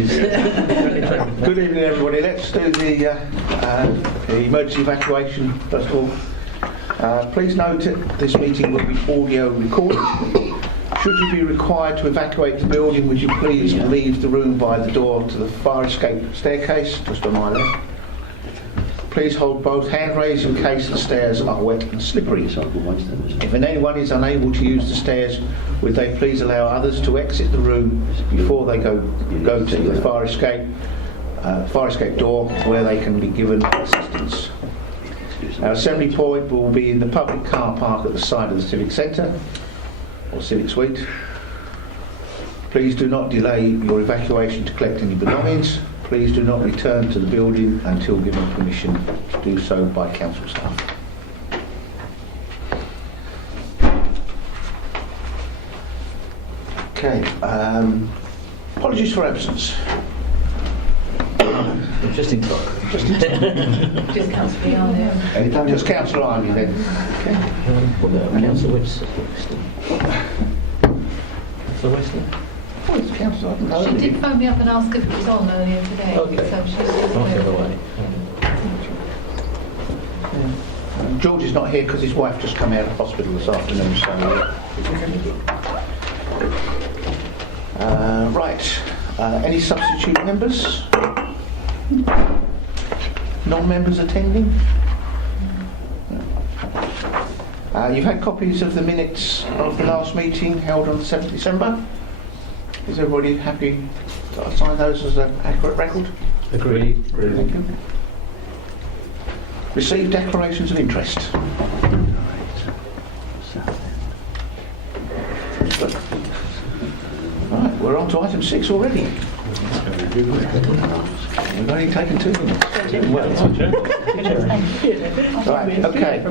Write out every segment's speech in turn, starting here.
Good evening, everybody. Let's do the emergency evacuation first of all. Please note that this meeting will be audio recorded. Should you be required to evacuate the building, would you please leave the room by the door to the fire escape staircase, just on my left. Please hold both handrails in case the stairs are wet and slippery. If anyone is unable to use the stairs, would they please allow others to exit the room before they go to the fire escape door, where they can be given assistance. Our assembly point will be in the public car park at the side of the Civic Centre or Civic Suite. Please do not delay your evacuation to collect any belongings. Please do not return to the building until given permission to do so by council staff. Okay, apologies for absence. Just in time. Just Councillor Arnie. Just Councillor Arnie then. Councillor Webster. Councillor Webster? Oh, it's Councillor. She did phone me up and ask if it was on earlier today. Okay. So she's George is not here because his wife just come out of hospital this afternoon. So, right. Any substitute members? Non-members attending? You've had copies of the minutes of the last meeting held on the 7th of December. Is everybody happy to sign those as an accurate record? Agreed. Thank you. Receive declarations of interest. Right, we're on to item 6 already. We've only taken 2 minutes. Right, okay.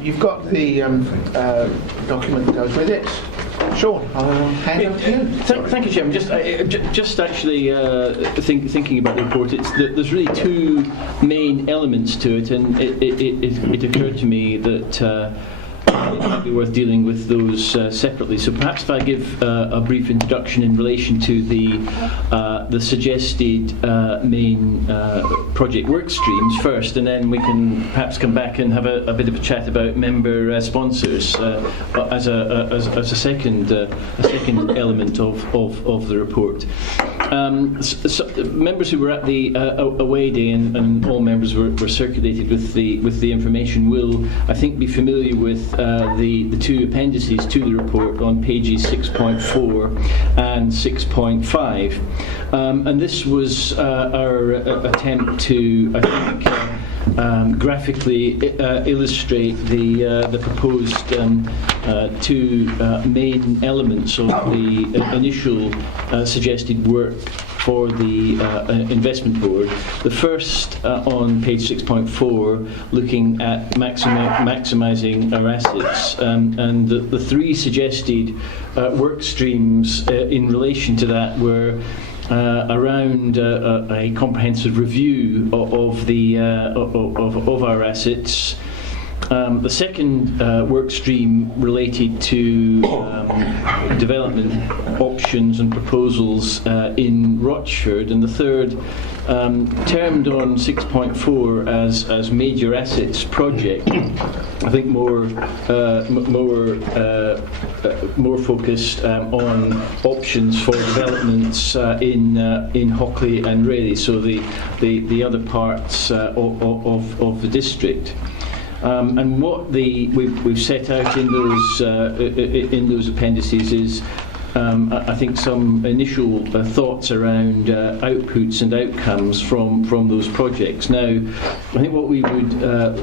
You've got the document that goes with it. Sean, I'll hand it to you. Thank you, Chairman. Just actually thinking about the report, there's really 2 main elements to it, and it occurred to me that it might be worth dealing with those separately. So perhaps if I give a brief introduction in relation to the suggested main project work streams first, and then we can perhaps come back and have a bit of a chat about member sponsors as a second element of the report. So members who were at the away day, and all members were circulated with the information, will, I think, be familiar with the 2 appendices to the report on pages 6.4 and 6.5, and this was our attempt to, I think, graphically illustrate the proposed 2 main elements of the initial suggested work for the investment board. The first on page 6.4, looking at maximising our assets, and the 3 suggested work streams in relation to that were around a comprehensive review of our assets. The second work stream related to development options and proposals in Rochford, and the third termed on 6.4 as major assets project. I think more focused on options for developments in Hockley and Rayleigh, so the other parts of the district. And what we've set out in those appendices is, I think, some initial thoughts around outputs and outcomes from those projects. Now, I think what we would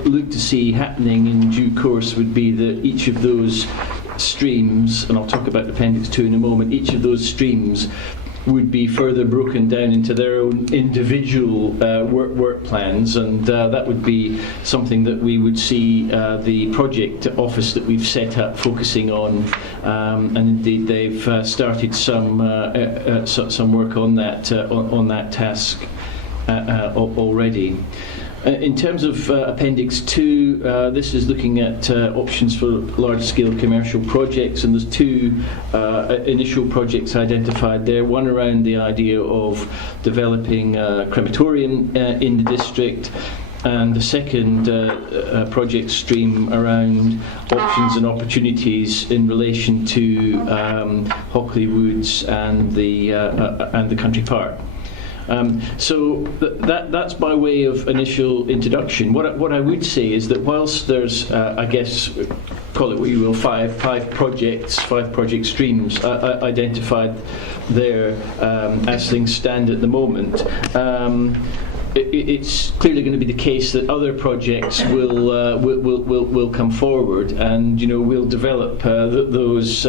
look to see happening in due course would be that each of those streams, and I'll talk about Appendix 2 in a moment, each of those streams would be further broken down into their own individual work plans, and that would be something that we would see the project office that we've set up focusing on, and indeed they've started some work on that task already. In terms of Appendix 2, this is looking at options for large-scale commercial projects, and there's two initial projects identified there. One around the idea of developing a crematorium in the district, and the second project stream around options and opportunities in relation to Hockley Woods and the country park. So that's by way of initial introduction. What I would say is that whilst there's, I guess, call it what you will, five project streams identified there as things stand at the moment. It's clearly going to be the case that other projects will come forward, and we'll develop those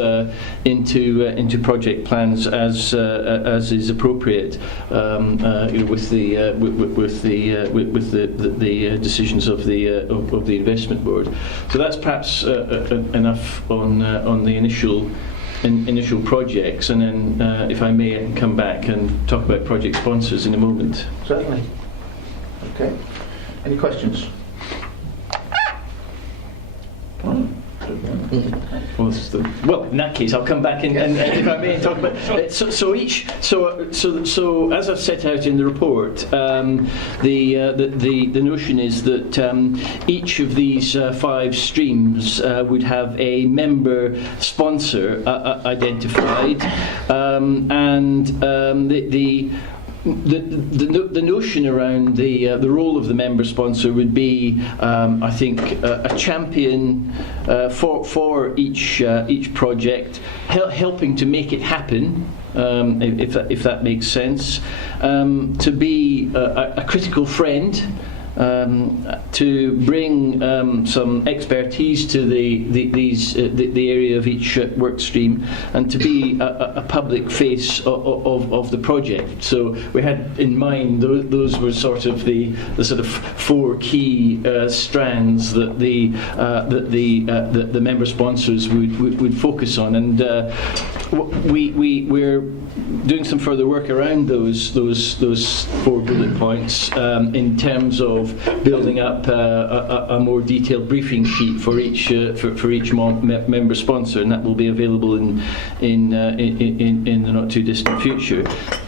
into project plans as is appropriate, with the decisions of the investment board. So that's perhaps enough on the initial projects, and then if I may, I can come back and talk about project sponsors in a moment. Certainly. Okay. Any questions? Well, in that case, I'll come back and if I may talk about. So as I've set out in the report, the notion is that each of these five streams would have a member sponsor identified, and the notion around the role of the member sponsor would be, I think, a champion for each project, helping to make it happen, if that makes sense, to be a critical friend. To bring some expertise to the area of each work stream, and to be a public face of the project. So we had in mind those were sort of the sort of four key strands that the member sponsors would focus on, and we're doing some further work around those 4 bullet points in terms of building up a more detailed briefing sheet for each member sponsor, and that will be available in the not too distant future.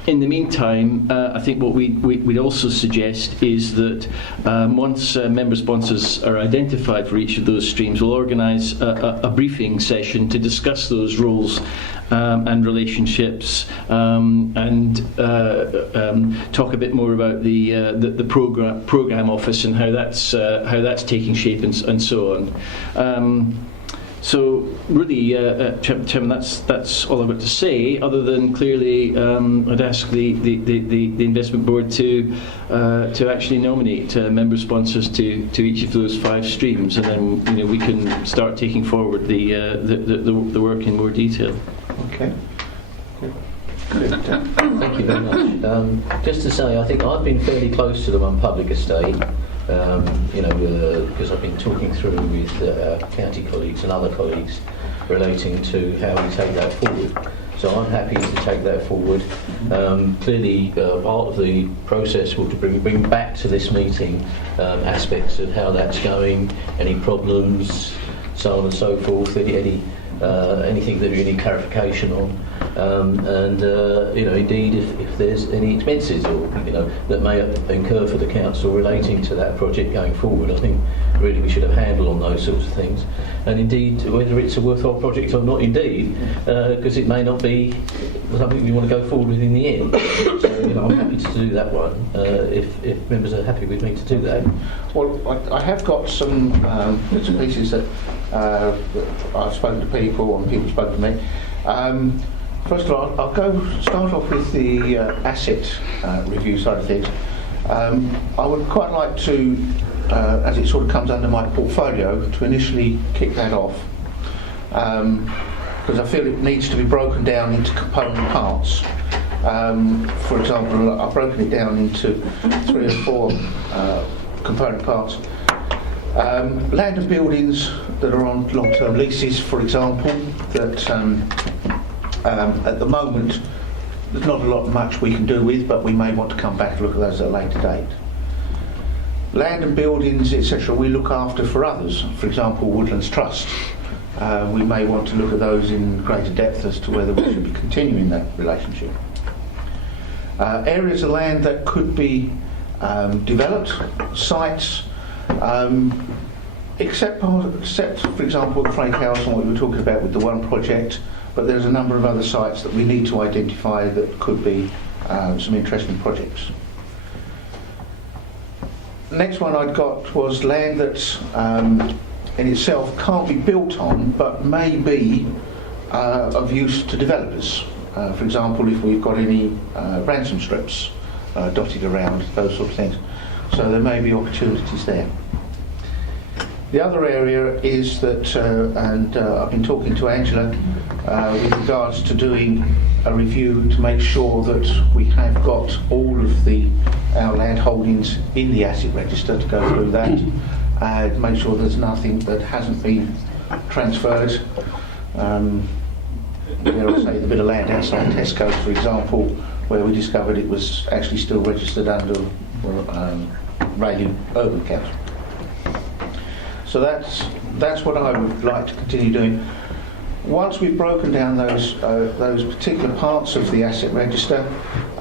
In the meantime, I think what we'd also suggest is that once member sponsors are identified for each of those streams, we'll organise a briefing session to discuss those roles and relationships, and talk a bit more about the program office and how that's taking shape and so on. So really, Chairman, that's all I've got to say. Other than clearly, I'd ask the investment board to actually nominate member sponsors to each of those 5 streams, and then we can start taking forward the work in more detail. Okay. Thank you very much. Just to say, I think I've been fairly close to the One Public Estate, because I've been talking through with our county colleagues and other colleagues relating to how we take that forward. So I'm happy to take that forward. Clearly, part of the process will to bring back to this meeting aspects of how that's going, any problems, so on and so forth, anything that you need clarification on, and indeed if there's any expenses or that may incur for the council relating to that project going forward, I think really we should have a handle on those sorts of things, and indeed whether it's a worthwhile project or not, indeed, because it may not be something we want to go forward with in the end. So I'm happy to do that one if members are happy with me to do that. Well, I have got some bits and pieces that I've spoken to people and people spoke to me. First of all, I'll start off with the asset review side of things. I would quite like to, as it sort of comes under my portfolio, to initially kick that off, because I feel it needs to be broken down into component parts. For example, I've broken it down into 3 or 4 component parts. Land and buildings that are on long-term leases, for example, that at the moment there's not much we can do with, but we may want to come back and look at those at a later date. Land and buildings, etc., we look after for others. For example, Woodlands Trust. We may want to look at those in greater depth as to whether we should be continuing that relationship. Areas of land that could be developed, sites, except for example the Frank House and what we were talking about with the one project, but there's a number of other sites that we need to identify that could be some interesting projects. The next one I'd got was land that in itself can't be built on but may be of use to developers. For example, if we've got any ransom strips dotted around, those sort of things. So there may be opportunities there. The other area is that, I've been talking to Angela with regards to doing a review to make sure that we have got all of our land holdings in the asset register, to go through that and make sure there's nothing that hasn't been transferred. Dare I say, the bit of land outside Tesco's, for example, where we discovered it was actually still registered under Rayleigh Urban Council. So that's what I would like to continue doing. Once we've broken down those particular parts of the asset register,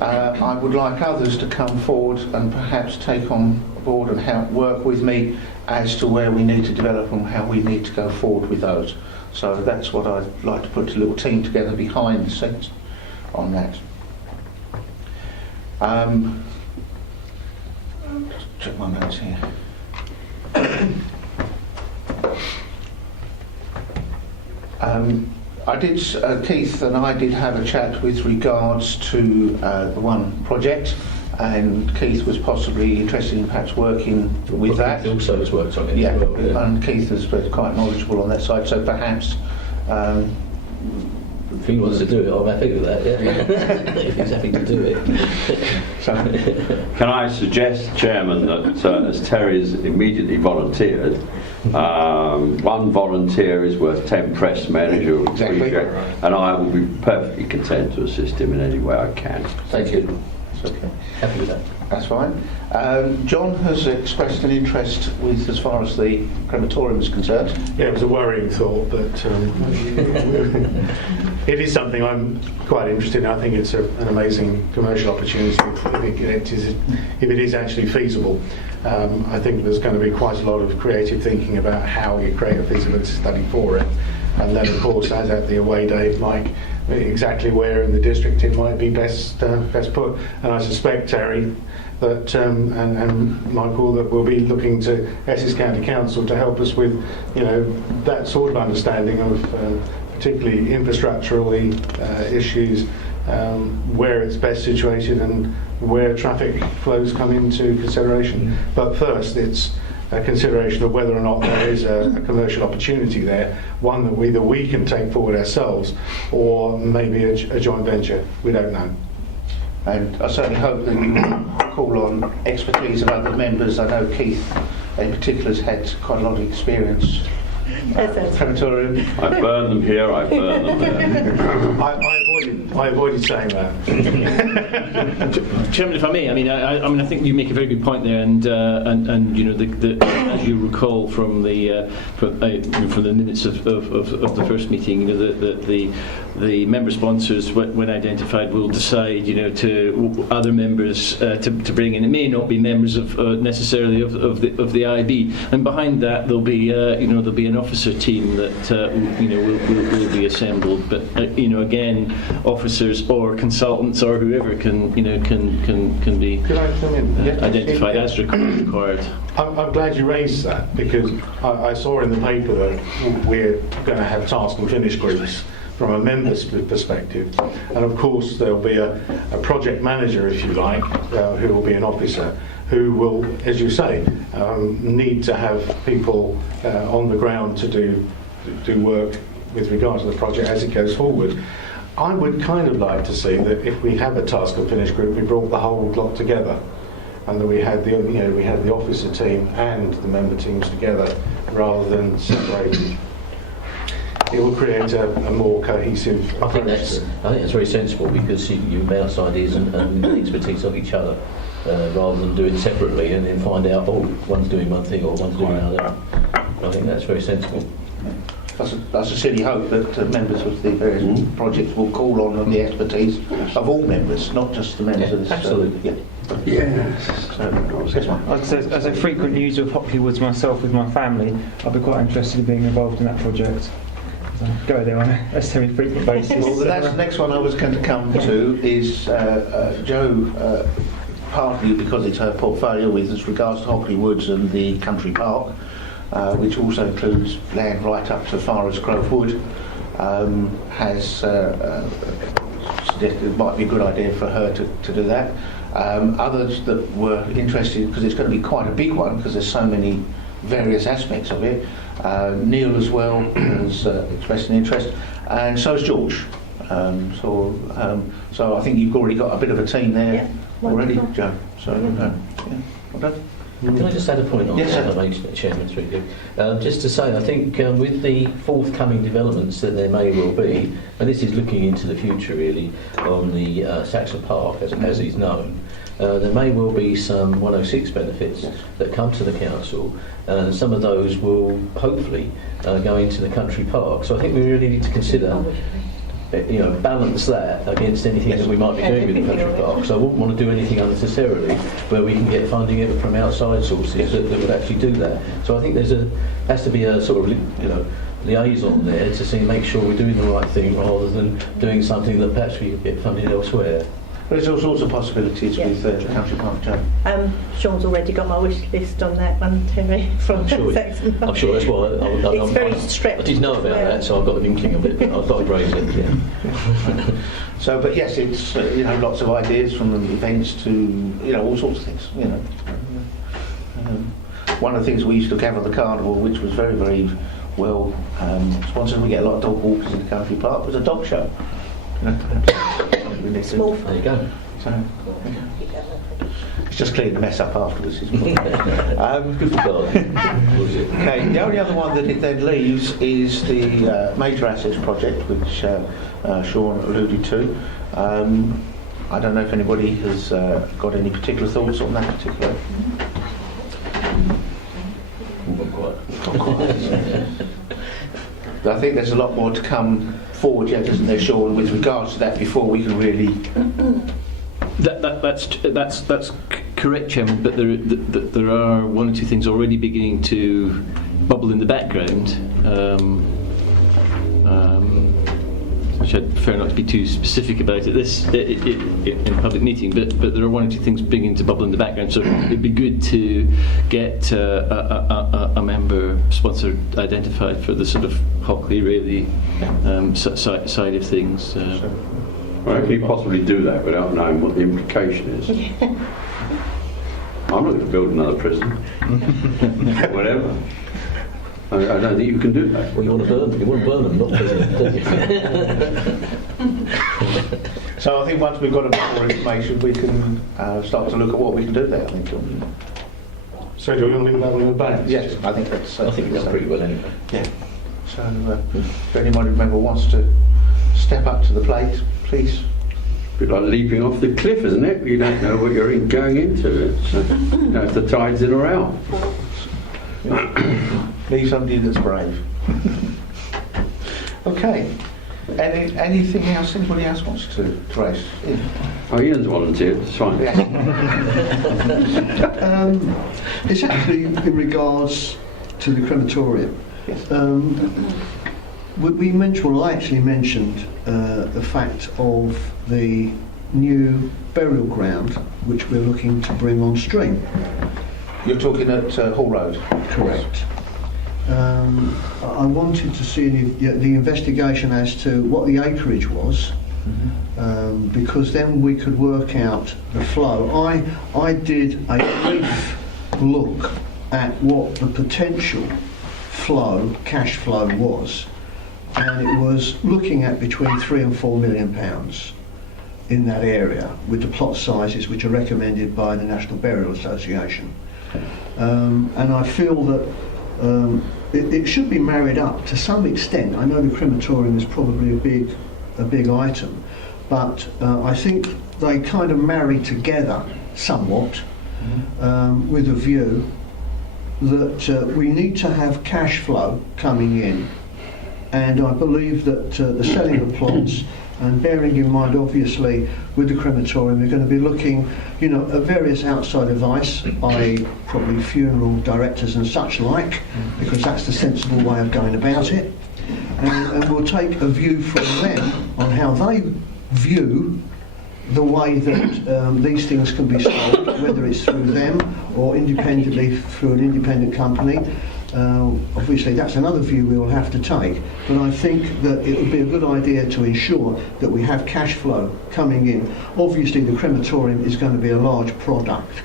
I would like others to come forward and perhaps take on board and work with me as to where we need to develop and how we need to go forward with those. So that's what I'd like to put a little team together behind the scenes on that. Just check my notes here. Keith and I did have a chat with regards to the one project, and Keith was possibly interested in perhaps working with that. He also has worked on it. Yeah, as well, yeah. and Keith is quite knowledgeable on that side, so perhaps If he wants to do it, I'm happy with that, yeah. If he's happy to do it. Can I suggest, Chairman, that as Terry's immediately volunteered, one volunteer is worth 10 press men, as you'll appreciate, and I will be perfectly content to assist him in any way I can. Thank you. okay. Happy with that. That's fine. John has expressed an interest with as far as the crematorium is concerned. Yeah, it was a worrying thought, but it is something I'm quite interested in. I think it's an amazing commercial opportunity if it is actually feasible. I think there's going to be quite a lot of creative thinking about how you create a feasibility study for it. And then, of course, as at the away day, Mike, exactly where in the district it might be best put. And I suspect, Terry, that and Michael, that we'll be looking to Essex County Council to help us with, that sort of understanding of particularly infrastructurally issues, where it's best situated and where traffic flows come into consideration. But first, it's a consideration of whether or not there is a commercial opportunity there, one that either we can take forward ourselves or maybe a joint venture. We don't know. And I certainly hope that you will call on expertise of other members. I know Keith in particular has had quite a lot of experience. Crematorium. I burn them here, I burn them there. I avoided saying that. Chairman, if I may, I think you make a very good point there, and as you recall from the minutes of the first meeting, the member sponsors, when identified, will decide, to other members to bring in. It may not be members of necessarily of the IB, and behind that there'll be an officer team that will be assembled. But again, officers or consultants or whoever can be identified as required. I'm glad you raised that, because I saw in the paper that we're going to have task and finish groups from a member's perspective, and of course there'll be a project manager, if you like, who will be an officer who will, as you say, need to have people on the ground to do work with regard to the project as it goes forward. I would kind of like to see that if we have a task and finish group, we brought the whole lot together, and that we had the officer team and the member teams together rather than separated. It will create a more cohesive approach. I think that's very sensible, because you bounce ideas and expertise off each other. rather than do it separately and then find out, oh, one's doing one thing or one's doing another. I think that's very sensible. That's a silly hope that members of the various projects will call on the expertise of all members, not just the members of this. Absolutely. Yes, one. I'd say, as a frequent user of Hockley Woods myself with my family, I'd be quite interested in being involved in that project. So go there on a semi-frequent basis. Well, the next one I was going to come to is Jo, partly because it's her portfolio with as regards to Hockley Woods and the country park, which also includes land right up to far as Grove Wood, has suggested it might be a good idea for her to do that. Others that were interested, because it's going to be quite a big one, because there's so many various aspects of it. Neil as well has expressed an interest, and so has George. So I think you've already got a bit of a team there already, Jo. So well done. Can I just add a point on Yes, that, Chairman, through you? Just to say, I think with the forthcoming developments that there may well be, and this is looking into the future really, on the Saxon Park as is known, there may well be some 106 benefits that come to the council, and some of those will hopefully go into the country park. So I think we really need to consider, balance that against anything that we might be doing with the country park. So I wouldn't want to do anything unnecessarily where we can get funding from outside sources that would actually do that. So I think has to be a sort of liaison there to make sure we're doing the right thing rather than doing something that perhaps we could get funded elsewhere. There's all sorts of possibilities with the country park, Jo. Sean's already got my wish list on that one, Terry, from Saxon Park. I'm sure that's why It's very strict. I did know about that, so I've got an inkling of it, but I thought I'd raise it. Yeah. So, but yes, it's lots of ideas from the events to all sorts of things. One of the things we used to have at the carnival, which was very, very well sponsored, we get a lot of dog walkers in the country park, was a dog show. Small. There you go. So, it's just cleaning the mess up afterwards. Good for God. Okay, the only other one that it then leaves is the major assets project, which Sean alluded to. I don't know if anybody has got any particular thoughts on that particular. Not quite. But I think there's a lot more to come forward yet, isn't there, Sean, with regards to that before we can really. That's correct, Chairman. But there are one or two things already beginning to bubble in the background, which I'd prefer not to be too specific about in a public meeting. But there are one or two things beginning to bubble in the background. So it'd be good to get a member sponsor identified for the sort of Hockley really side of things. Well, can you possibly do that without knowing what the implication is? I'm not going to build another prison. Whatever. I don't think you can do that. Well, you want to burn them, not prison, don't you? So I think once we've got a bit more information, we can start to look at what we can do there, I think. So do we want to leave that on the back? Yes, I think that's. I think we've done pretty well anyway. Yeah. So if anybody member wants to step up to the plate, please. A bit like leaping off the cliff, isn't it? You don't know what you're going into. It's, if the tide's in or out. Leave somebody that's brave. Okay. Anything else anybody else wants to raise? Oh, Ian's volunteered, it's fine. Yeah. It's actually in regards to the crematorium. Yes. We mentioned, well, I actually mentioned the fact of the new burial ground which we're looking to bring on stream. You're talking at Hall Road? Correct. I wanted to see the investigation as to what the acreage was, because then we could work out the flow. I did a brief look at what the potential cash flow was, and it was looking at between £3 and £4 million in that area with the plot sizes which are recommended by the National Burial Association. And I feel that it should be married up to some extent. I know the crematorium is probably a big item, but I think they kind of marry together somewhat, with a view that we need to have cash flow coming in. And I believe that the selling of plots, and bearing in mind obviously with the crematorium we're going to be looking, you know, at various outside advice, i.e. probably funeral directors and such like, because that's the sensible way of going about it. And we'll take a view from them on how they view the way that these things can be sold, whether it's through them or independently through an independent company. Obviously that's another view we will have to take, but I think that it would be a good idea to ensure that we have cash flow coming in. Obviously the crematorium is going to be a large product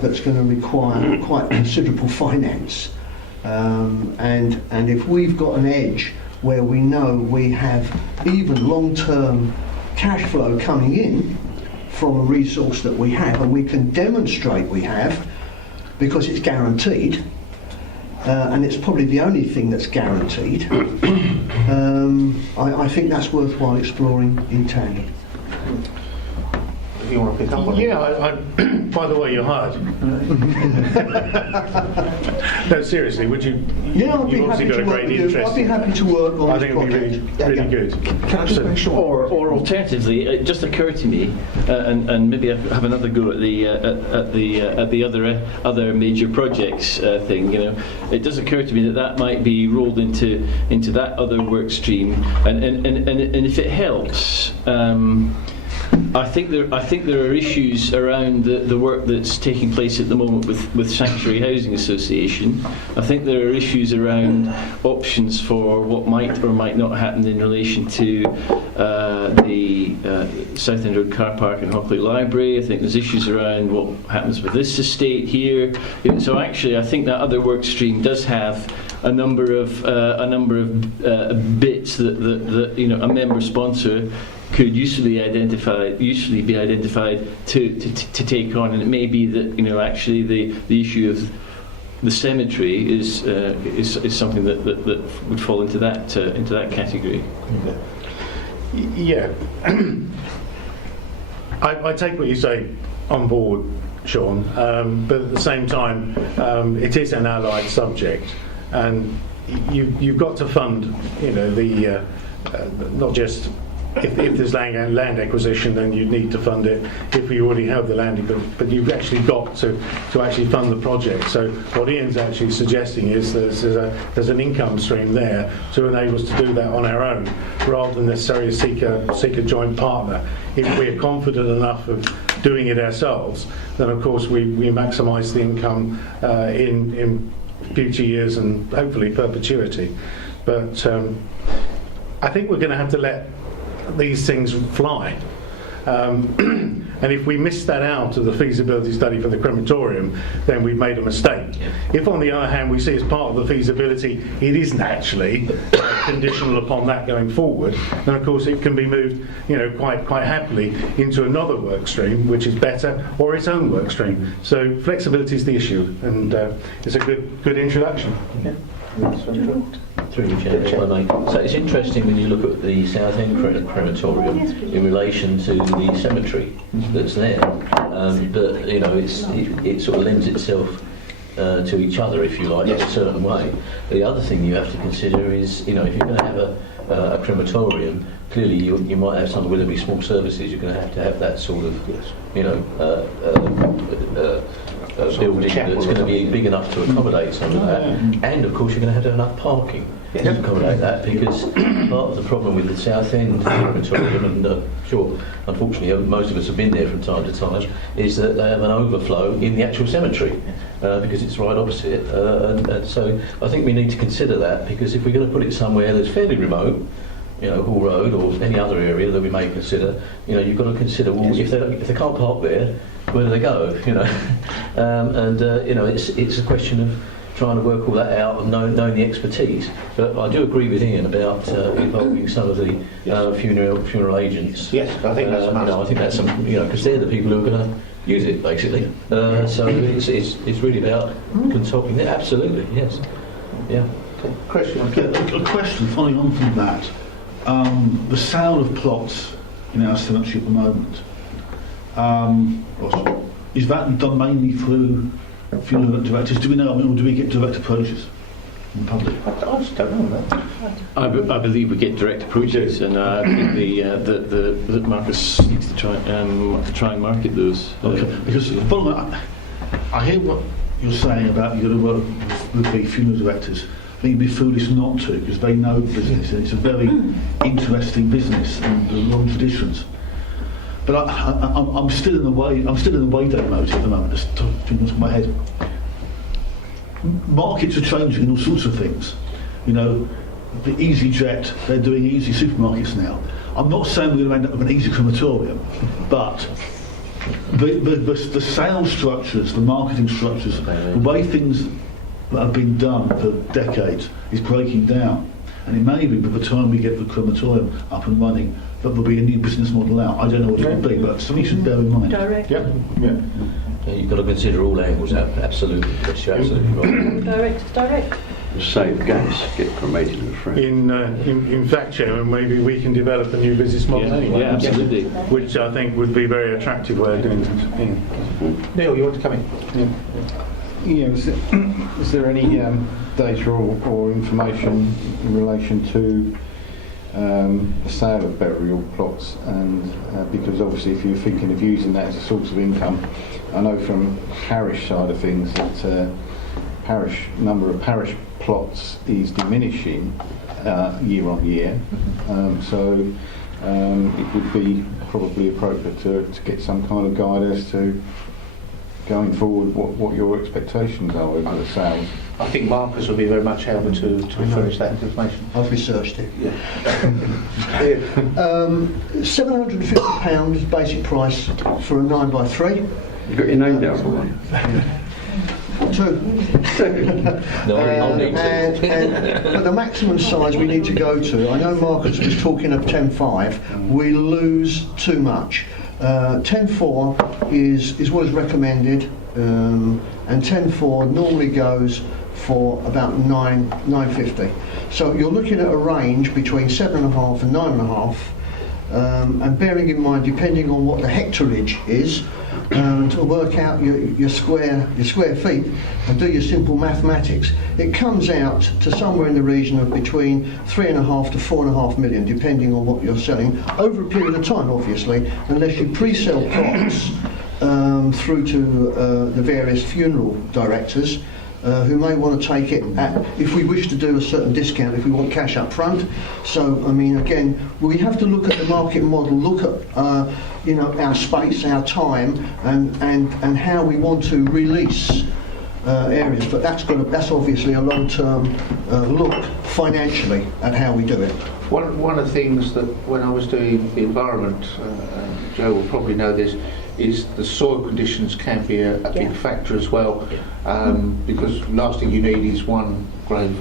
that's going to require quite considerable finance, and if we've got an edge where we know we have even long-term cash flow coming in from a resource that we have, and we can demonstrate we have, because it's guaranteed, and it's probably the only thing that's guaranteed, I think that's worthwhile exploring in tandem. If you want to pick up on it. Yeah, by the way, you're hired. No, seriously, would you? Yeah, I'd be You've happy obviously got to a work great with you. interest. I'd be happy to work on I this think it'd be project. really good. Can I just make sure? Or alternatively, it just occurred to me, and maybe I have another go at the other major projects thing. You know, it does occur to me that might be rolled into that other work stream, and if it helps. I think there are issues around the work that's taking place at the moment with Sanctuary Housing Association. I think there are issues around options for what might or might not happen in relation to the Southend Road car park and Hockley Library. I think there's issues around what happens with this estate here. So actually, I think that other work stream does have a number of bits that you know, a member sponsor could usefully be identified to take on, and it may be that, you know, actually the issue of the cemetery is something that would fall into that category. Yeah, I take what you say on board, Sean, but at the same time, it is an allied subject, and you've got to fund, you know, the not just. If there's land acquisition, then you need to fund it. If you already have the land, but you've actually got to actually fund the project. So what Ian's actually suggesting is there's an income stream there to enable us to do that on our own, rather than necessarily seek a joint partner. If we're confident enough of doing it ourselves, then of course we maximise the income in future years and hopefully perpetuity. But I think we're going to have to let these things fly, and if we miss that out of the feasibility study for the crematorium, then we've made a mistake. If on the other hand we see as part of the feasibility it isn't actually conditional upon that going forward, then of course it can be moved, you know, quite happily into another work stream which is better, or its own work stream. So flexibility is the issue, and it's a good introduction. Yeah. Through the chair, if I may. So it's interesting when you look at the Southend crematorium in relation to the cemetery that's there, but you know, it sort of lends itself to each other, if you like, in a certain way. The other thing you have to consider is, you know, if you're going to have a crematorium, clearly you might have something where there'll be small services. You're going to have that sort of, you know, building that's going to be big enough to accommodate some of that, and of course you're going to have enough parking to accommodate that, because part of the problem with the Southend crematorium, and sure, unfortunately most of us have been there from time to time, is that they have an overflow in the actual cemetery, because it's right opposite, and so I think we need to consider that, because if we're going to put it somewhere that's fairly remote, you know, Hall Road or any other area that we may consider, you know, you've got to consider, well, if they can't park there, where do they go, you know? You know, it's a question of trying to work all that out and knowing the expertise. But I do agree with Ian about involving some of the funeral agents. Yes, I think that's you know, I think that's some, you know, because they're the people who are going to use it basically. So it's really about consulting there. Absolutely, yes, yeah. Okay. Chris, you want a question following on from that. The sale of plots in our cemetery at the moment, is that done mainly through funeral directors? Do we know, or do we get direct approaches from the public? I just don't know that. I believe we get direct approaches, and I think that Marcus needs to try and market those. Okay, because following I hear what you're saying about you're going to work with the funeral directors. I think it'd be foolish not to, because they know the business and it's a very interesting business and long traditions. But I'm still in the way. I'm still in the way down mode at the moment. Just thinking off my head. Markets are changing in all sorts of things. You know, the EasyJet, they're doing easy supermarkets now. I'm not saying we're going to end up with an easy crematorium, but the sales structures, the marketing structures, the way things that have been done for decades is breaking down. And it may be by the time we get the crematorium up and running that there'll be a new business model out. I don't know what it will be, but something you should bear in mind. Direct. Yeah. You've got to consider all angles, absolutely. Yes, you're absolutely right. Direct is direct. Save gas, get cremated and fresh. In fact, Chairman, maybe we can develop a new business model anyway. Yeah, absolutely. Which I think would be a very attractive way of doing it. Neil, you want to come in? Yeah, is there any data or information in relation to the sale of burial plots? And because obviously if you're thinking of using that as a source of income, I know from parish side of things that number of parish plots is diminishing year on year. So it would be probably appropriate to get some kind of guide as to going forward what your expectations are over the sales. I think Marcus will be very much able to furnish that information. I've researched it. Yeah. £750 is basic price for a 9x3. You got your name down? 2. No, I'll need to. And but the maximum size we need to go to, I know Marcus was talking of 10.5, we lose too much. 10.4 is what is recommended, and 10.4 normally goes for about 9.50. So you're looking at a range between 7.5 and 9.5, and bearing in mind, depending on what the hectareage is, to work out your square feet and do your simple mathematics, it comes out to somewhere in the region of between 3.5 to 4.5 million, depending on what you're selling over a period of time, obviously, unless you pre-sell plots through to the various funeral directors who may want to take it at, if we wish to do a certain discount, if we want cash up front. So, I mean, again, we have to look at the market model, look at our space, our time, and how we want to release areas. But that's obviously a long-term look financially at how we do it. One of the things that when I was doing the environment, Joe will probably know this, is the soil conditions can be a big factor as well, because last thing you need is one grave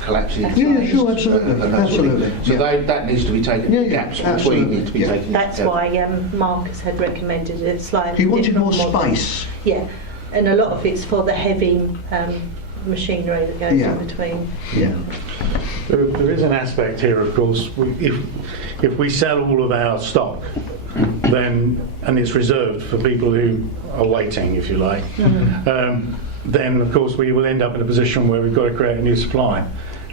collapsing. Yeah, sure, absolutely. So that needs to be taken. Gaps between need to be taken. That's why Marcus had recommended it slightly. He wanted different more model. space. Yeah, and a lot of it's for the heavy machinery that goes in between. Yeah. There is an aspect here, of course. If we sell all of our stock, then and it's reserved for people who are waiting, if you like, then of course we will end up in a position where we've got to create a new supply,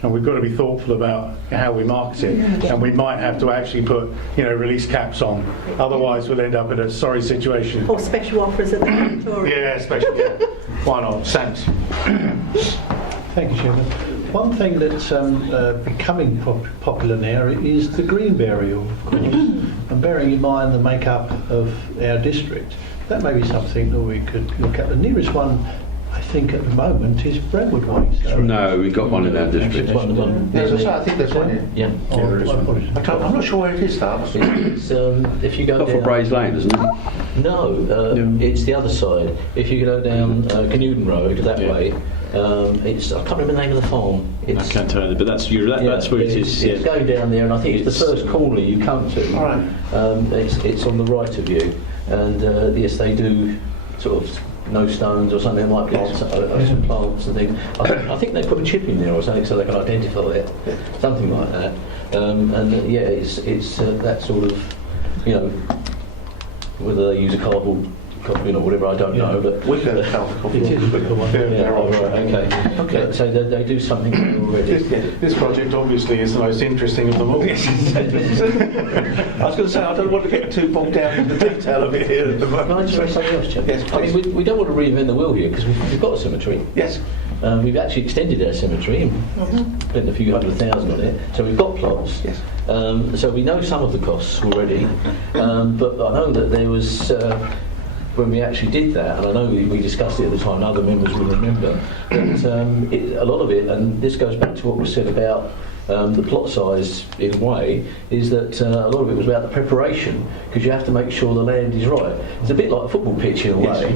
and we've got to be thoughtful about how we market it, and we might have to actually put release caps on. Otherwise, we'll end up in a sorry situation. Or special offers at the crematorium. Yeah, especially. Why not? Thanks. Thank you, Chairman. One thing that's becoming popular now is the green burial, of course, and bearing in mind the makeup of our district, that may be something that we could look at. The nearest one, I think, at the moment is Brentwood Way. So No, we've got one in our district. I think there's one. Yeah. I'm not sure where it is, though. It's, if you go Not for down, Braes Lane, isn't it? No, it's the other side. If you go down Canewden Road that way, it's, I can't remember the name of the farm. I can't tell you, but that's where it is. It's going down there, and I think it's the first corner you come to. All right. It's on the right of you, and yes, they do sort of no stones or something. There might be some plants and things. I think they put a chip in there or something so they can identify it, something like that. And yeah, it's that sort of, whether they use a cardboard whatever, I don't know. But Wicker Health. It is Wicker one. yeah, oh, right, okay. So they do something already. This project obviously is the most interesting of them all. I was going to say, I don't want to get too bogged down in the detail of it here at the Can I moment. just raise something else, Chair? Yes, I mean, please. we don't want to reinvent the wheel here because we've got a cemetery. Yes. We've actually extended our cemetery and spent a few $100,000 on it. So we've got plots. Yes. So we know some of the costs already. But I know that there was, when we actually did that, and I know we discussed it at the time, and other members will remember, that a lot of it, and this goes back to what was said about the plot size in a way, is that a lot of it was about the preparation, because you have to make sure the land is right. It's a bit like a football pitch in a way.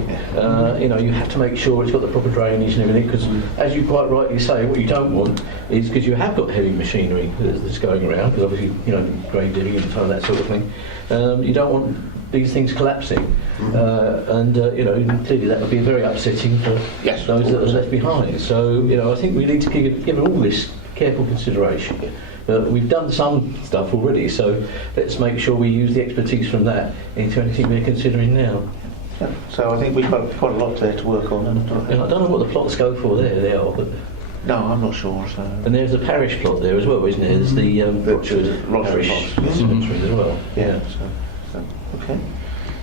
You have to make sure it's got the proper drainage and everything, because as you quite rightly say, what you don't want is, because you have got heavy machinery that's going around, because obviously, grave digging and that sort of thing, you don't want these things collapsing, clearly that would be very upsetting for those that are left behind. So, I think we need to give all this careful consideration. We've done some stuff already, so let's make sure we use the expertise from that into anything we're considering now. Yeah. So I think we've got quite a lot there to work on. I don't know what the plots go for there. They are, but no, I'm not sure. So. And there's a parish plot there as well, isn't there? There's the Rochford Parish Cemetery as well. Yeah. So okay.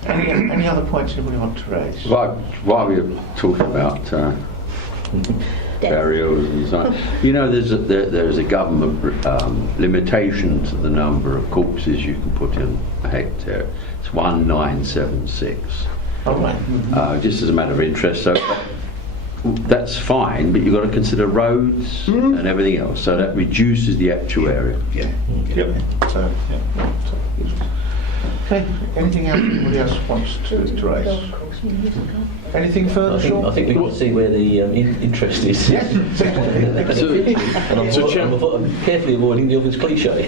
Any other points anybody want to raise? While we're talking about burials and so on, there's a government limitation to the number of corpses you can put in a hectare. It's 1976. Oh, right. Just as a matter of interest, so that's fine, but you've got to consider roads and everything else, so that reduces the actual area. Yeah. Yep. So, okay. Anything else anybody else wants to raise? Anything further, Sean? I think we can see where the interest is. Yes. And I'm carefully avoiding the obvious cliche.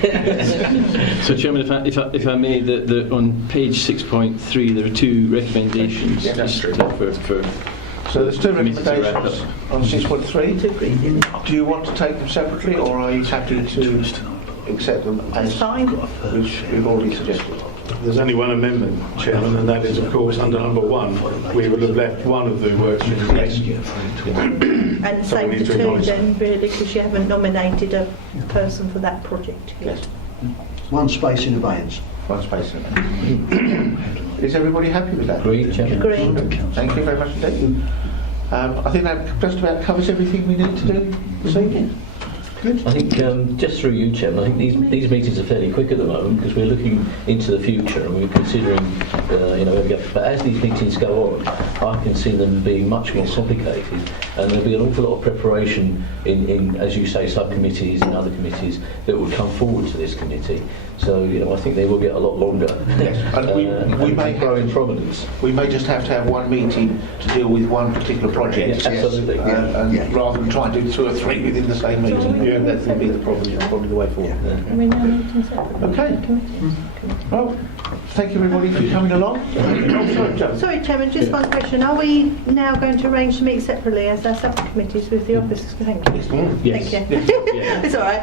So, Chairman, if I may, on page 6.3 there are two recommendations. Yeah, that's true. For so there's two committee to wrap recommendations up. on 6.3. Do you want to take them separately, or are you happy to accept them as which we've already suggested? There's only one amendment, Chairman, and that is, of course, under number 1. We would have left one of the work streams. And same for 2 then, really, because you haven't nominated a person for that project yet. Yes. One space in abeyance. One space in there. Is everybody happy with that? Agreed, Chairman. Agreed. Thank you very much indeed. I think that just about covers everything we need to do this evening. I think just through you, Chairman, I think these meetings are fairly quick at the moment because we're looking into the future and we're considering, where we go. But as these meetings go on, I can see them being much more complicated, and there'll be an awful lot of preparation in as you say, subcommittees and other committees that will come forward to this committee. So, I think they will get a lot longer. Yes. And we may grow in prominence. We may just have to have one meeting to deal with one particular project. Yeah, absolutely. Rather than try and do 2 or 3 within the same meeting. That would be probably the way forward. Are we now meeting separately? Okay. Well, thank you everybody for coming along. Sorry, Chairman, just one question. Are we now going to arrange to meet separately as our subcommittees with the officers? Thank you. Yes. Thank you. It's all right.